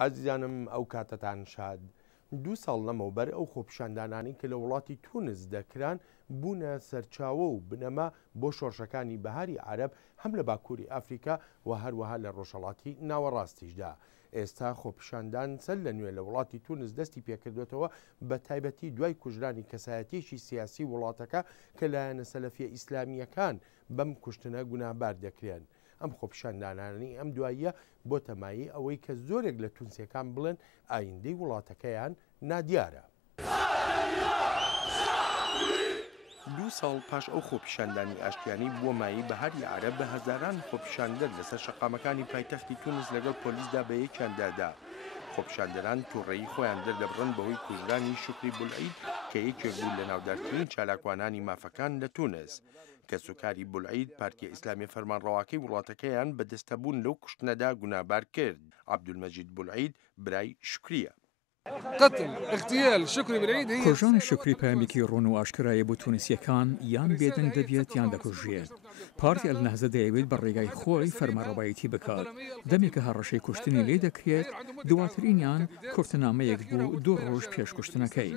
ئازیزانم ئەو کاتتان شاد. 2 ساڵ لەمەوبەر ئەو خۆپیشاندانانی کە لە وڵاتی تونس دەکران بوونە سەرچاوە و بنەما بۆ شۆڕشەکانی بەهاری عەرەب هەم لە باکووری ئەفریقا و هەروەها لە ڕۆژهەڵاتی ناوەڕاستیشدا. ئێستا خۆپیشاندان سەر لە نوێ لە وڵاتی تونس دەستی پێکردوێتەوە بە تایبەتی دوای کوژرانی کەسایەتیەکی سیاسی وڵاتەکە کە لایەنە سەلەفیە ئیسلامیەکان بەم کوشتنە گوناهبار دەکرێن. ئەم خۆپیشاندانانی ئەم دواییە بۆ تەمایی ئەوەی کە زۆرێک لە تونسیەکان بڵێن ئایندەی وڵاتەکەیان نادیارە. 2 ساڵ پاش ئەو خۆپیشاندانی ئاشتیانی بۆ مایی بەهاری عەرەب بە هەزاران خۆپیشاندەر لەسەر شەقامەکانی پایتەختی تونس لەگەڵ پۆلیسدا بە یەکیاندادا. خۆپیشاندەران تووڕێی خۆیان دەردەبڕن بەهۆی کوژرانی شوکری بولعید کە یەکێک بوو لە ناودارترین چالاکوانانی مافەکان لە تونس. کەسوکاری بولعید پارتیە ئیسلامی فەرمانڕەواکەی وڵاتەکەیان بەدەستەبوون لەو کوشتنەدا گونابار کرد. عەبدولمەجید بولعید برای شکریە. کوژانی شکری پامێکی ڕوون و ئاشکرایە بۆ تونسیەکان یان بێدەنگ دەبێت یان دەکوژێت. پارتی ئەلنەهزە دەیەوێت بە ڕێگای خۆی فەرمانڕەوایەتی بکات. دەمێکە هەڕەشەی کوشتنی لێ دەکرێت دواترینیان کورتنامەیەک بوو 2 ڕۆژ پێش کوشتنەکەی.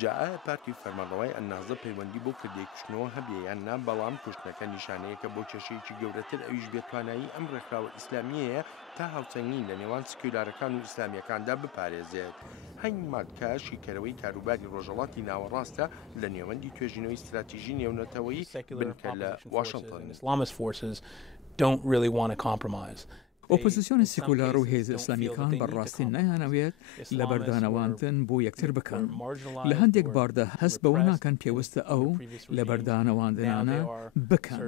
جاء پارتی فەرمانڕەوای ئەلنەهزە پەیوەندی بۆ کردەی کوشتنەوە هەبێ یان نا، بەڵام کوشتنەکە نیشانەیەکە بۆ کێشەیەکی گەورەتر ئەویش بێتوانایی ئەم ڕێکخراوە ئیسلامیەیە تا هاوچەنگی لە نێوان سکیولارەکان و ئیسلامیەکاندا بپارێزێت. هەنگ مادکە شیکەرەوەی کاروباری ڕۆژهەڵاتی ناوەڕاستە لە نێوەندی توێژینەوەی استراتیژی نێونەتەوەیی بنکە لە واشنگتن. ئۆپۆزیسیۆنی سیکولار و هێز ئیسلامیەکان بەڕاستی نەیانەوێت لە بەردانەوانتن بۆ یەکتر بکەن. لە هەندێک باردا هەست بەوە ناکەن پێویستە ئەو لە بەردانەواندنانە بکەن.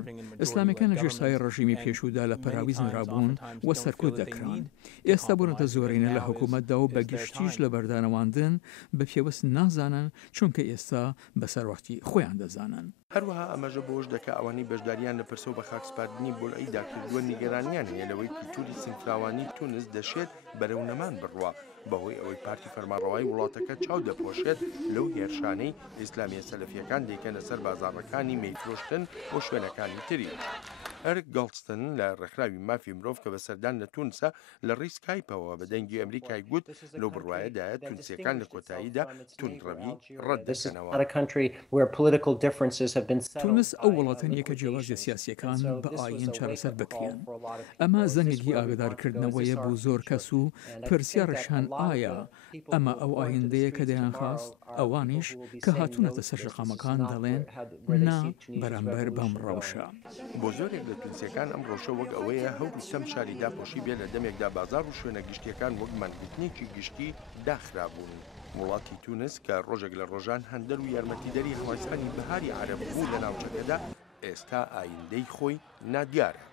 ئیسلامیەکان لە ژێرسای ڕژیمی پێشوودا لە پەراویز نرابوون و سەرکوت دەکران. ئێستا بوونەتە زۆرینە لە حکوومەتدا و بەگشتیش لە بەردانەواندن بە پێویست نازانن، چونکە ئێستا بەسەروەختی خۆیان دەزانن. هەروەها ئەمەژە بۆش دەکە ئەوانی بەشداریان لە پرسە و بە خاکسپاردنی بولعیدا کردووە نیگەرانیان هەیە لەوەی کولتوری سنفراوانی تونس دەشێت بەرەو نەمان بڕوا بەهۆی ئەوەی پارتی فەرمانڕەوای وڵاتەکە چاو دەپۆشێت لەو هێرشانەی ئیسلامیە سەلەفیەکان دەیکەنە سەر بازاڕەکانی مەیفرۆشتن بۆ شوێنەکانی تری. ئەرک گاڵستن لە ڕێکخراوی مافی مرۆڤ کە بەسەردان لە تونسە لە ڕێی سکایپەوە بە دەنگی ئەمریکای گوت لەو بڕوایەدایە تونسیەکان لە کۆتاییدا تونڕەوی ڕەت دەکەنەوە. تونس ئەو وڵاتەنیە کە جیاوازیە سیاسیەکان بە ئاین چارەسەر بکرێن. ئەمە زەنگێکی ئاگادارکردنەوەیە بۆ زۆر کەس و پرسیارشان ئایا ئەمە ئەو ئایندەیە کە دەیان خواست؟ ئەوانیش کە هاتوونەتە سەر شەقامەکان دەڵێن نا بەرامبەر بەم ڕەوشە. بۆ زۆرێک لە تونسیەکان ئەم ڕۆژە وەک ئەوەیە هەوڵ سەم شاری داپۆشی بێ لە دەمێکدا بازار و شوێنە گشتیەکان وەک مانگوتنێکی گشتی داخرابوون. وڵاتی تونس کە ڕۆژێک لە ڕۆژان هەندەر و یارمەتیدەری هەڵایسانی بەهاری عەرەب بوو لە ناوچەکەدا ئێستا ئایندەی خۆی نادیارە.